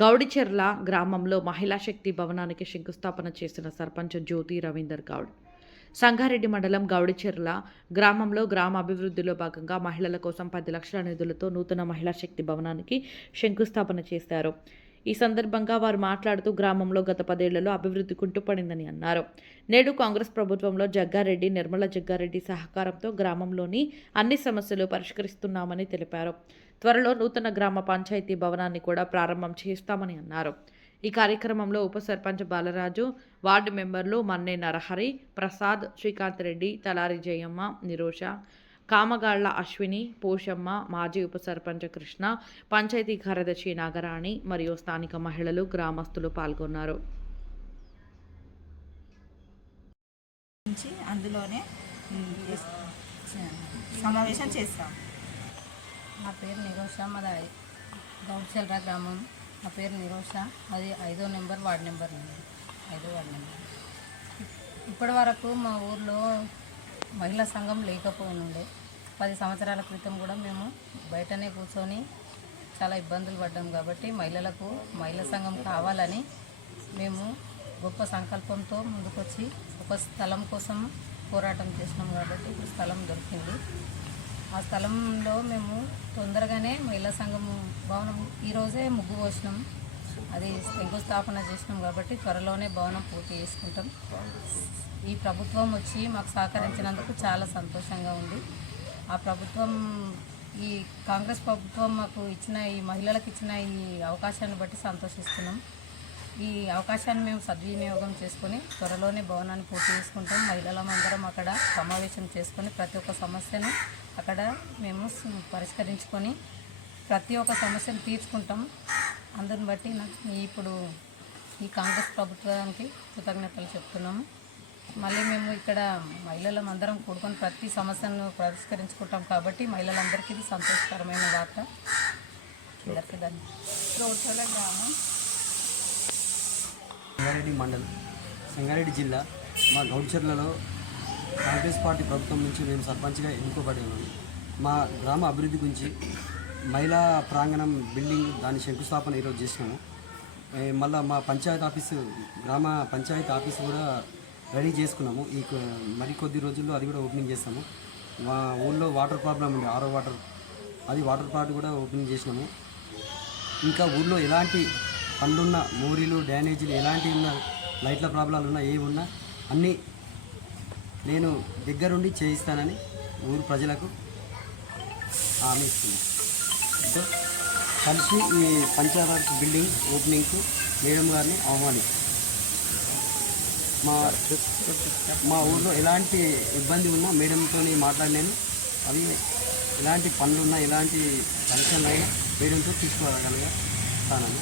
గౌడిచెర్ల గ్రామంలో మహిళా శక్తి భవనానికి శంకుస్థాపన చేసిన సర్పంచ్ జ్యోతి రవీందర్ గౌడ్. సంగారెడ్డి మండలం గౌడిచెర్ల గ్రామంలో గ్రామ అభివృద్ధిలో భాగంగా మహిళల కోసం 10 లక్షల నిధులతో నూతన మహిళా శక్తి భవనానికి శంకుస్థాపన చేశారు. ఈ సందర్భంగా వారు మాట్లాడుతూ గ్రామంలో గత 10 ఏళ్లలో అభివృద్ధి కుంటుపడిందని అన్నారు. నేడు కాంగ్రెస్ ప్రభుత్వంలో జగ్గారెడ్డి, నిర్మల జగ్గారెడ్డి సహకారంతో గ్రామంలోని అన్ని సమస్యలు పరిష్కరిస్తున్నామని తెలిపారు. త్వరలో నూతన గ్రామ పంచాయతీ భవనాన్ని కూడా ప్రారంభం చేస్తామని అన్నారు. ఈ కార్యక్రమంలో ఉప సర్పంచ్ బాలరాజు, వార్డు మెంబర్లు మన్నే నరహరి, ప్రసాద్, శ్రీకాంత్ రెడ్డి, తలారి జయమ్మ, నిరోష, కామగాళ్ల అశ్విని, పోషమ్మ, మాజీ ఉప సర్పంచ్ కృష్ణ, పంచాయతీ కార్యదర్శి నాగరాణి మరియు స్థానిక మహిళలు, గ్రామస్తులు పాల్గొన్నారు. అందులోనే సమావేశం చేస్తాం. నా పేరు నిరోష, మాది గౌడ్చెర్ల గ్రామం. నా పేరు నిరోష, అది 5వ నెంబర్ వార్డు నెంబర్. 5వ వార్డు నెంబర్. ఇప్పటి వరకు మా ఊర్లో మహిళా సంఘం లేకపోయినుండే. 10 సంవత్సరాల క్రితం కూడా మేము బయటనే కూర్చొని చాలా ఇబ్బందులు పడ్డాం. కాబట్టి మహిళలకు మహిళా సంఘం కావాలని మేము గొప్ప సంకల్పంతో ముందుకొచ్చి ఒక స్థలం కోసం పోరాటం చేసినాం. కాబట్టి ఇప్పుడు స్థలం దొరికింది. ఆ స్థలంలో మేము తొందరగానే మహిళా సంఘం భవనం ఈరోజే ముగ్గు పోసినాం. అది శంకుస్థాపన చేసినాం. కాబట్టి త్వరలోనే భవనం పూర్తి చేసుకుంటాం. ఈ ప్రభుత్వం వచ్చి మాకు సహకరించినందుకు చాలా సంతోషంగా ఉంది. ఆ ప్రభుత్వం, ఈ కాంగ్రెస్ ప్రభుత్వం మాకు ఇచ్చిన, ఈ మహిళలకు ఇచ్చిన ఈ అవకాశాన్ని బట్టి సంతోషిస్తున్నాం. ఈ అవకాశాన్ని మేము సద్వినియోగం చేసుకొని త్వరలోనే భవనాన్ని పూర్తి చేసుకుంటాం. మహిళలందరం అక్కడ సమావేశం చేసుకొని ప్రతి ఒక్క సమస్యను అక్కడ మేము పరిష్కరించుకొని ప్రతి ఒక్క సమస్యను తీర్చుకుంటాం. అందుని బట్టి ఇప్పుడు ఈ కాంగ్రెస్ ప్రభుత్వానికి కృతజ్ఞతలు చెప్తున్నాము. మళ్ళీ మేము ఇక్కడ మహిళలందరం కూడుకొని ప్రతి సమస్యను పరిష్కరించుకుంటాం. కాబట్టి మహిళలందరికీ ఇది సంతోషకరమైన వార్త. గౌడ్చెర్ల గ్రామం, సంగారెడ్డి మండలం, సంగారెడ్డి జిల్లా. మా గౌడ్చెర్లలో కాంగ్రెస్ పార్టీ ప్రభుత్వం నుంచి మేము సర్పంచ్గా ఎన్నుకోబడి ఉన్నాము. మా గ్రామ అభివృద్ధి గురించి మహిళా ప్రాంగణం బిల్డింగ్ దాని శంకుస్థాపన ఈరోజు చేసినాము. మళ్ళీ మా పంచాయతీ ఆఫీసు, గ్రామ పంచాయతీ ఆఫీసు కూడా రెడీ చేసుకున్నాము. మరి కొద్ది రోజుల్లో అది కూడా ఓపెనింగ్ చేస్తాము. మా ఊళ్ళో వాటర్ ప్రాబ్లం ఉంది, ఆరో వాటర్, అది వాటర్ ప్లాంట్ కూడా ఓపెనింగ్ చేసినాము. ఇంకా ఊళ్ళో ఎలాంటి పనులున్న, మోరీలు, డ్యానేజీలు ఎలాంటి ఉన్న, లైట్ల ప్రాబ్లాలు ఉన్నా, ఏవి ఉన్నా అన్నీ నేను దగ్గరుండి చేయిస్తానని ఊరు ప్రజలకు హామీ ఇస్తున్నాను. కలిసి ఈ పంచాయతీ బిల్డింగ్ ఓపెనింగ్కు మేడం గారిని ఆహ్వానిస్తాను. మా ఊళ్ళో ఎలాంటి ఇబ్బంది ఉన్నా మేడంతో మాట్లాడినాను. అవి ఎలాంటి పనులున్నా, ఎలాంటి ఫంక్షన్లు అయినా మేడంతో తీసుకోగలిగా స్థానం.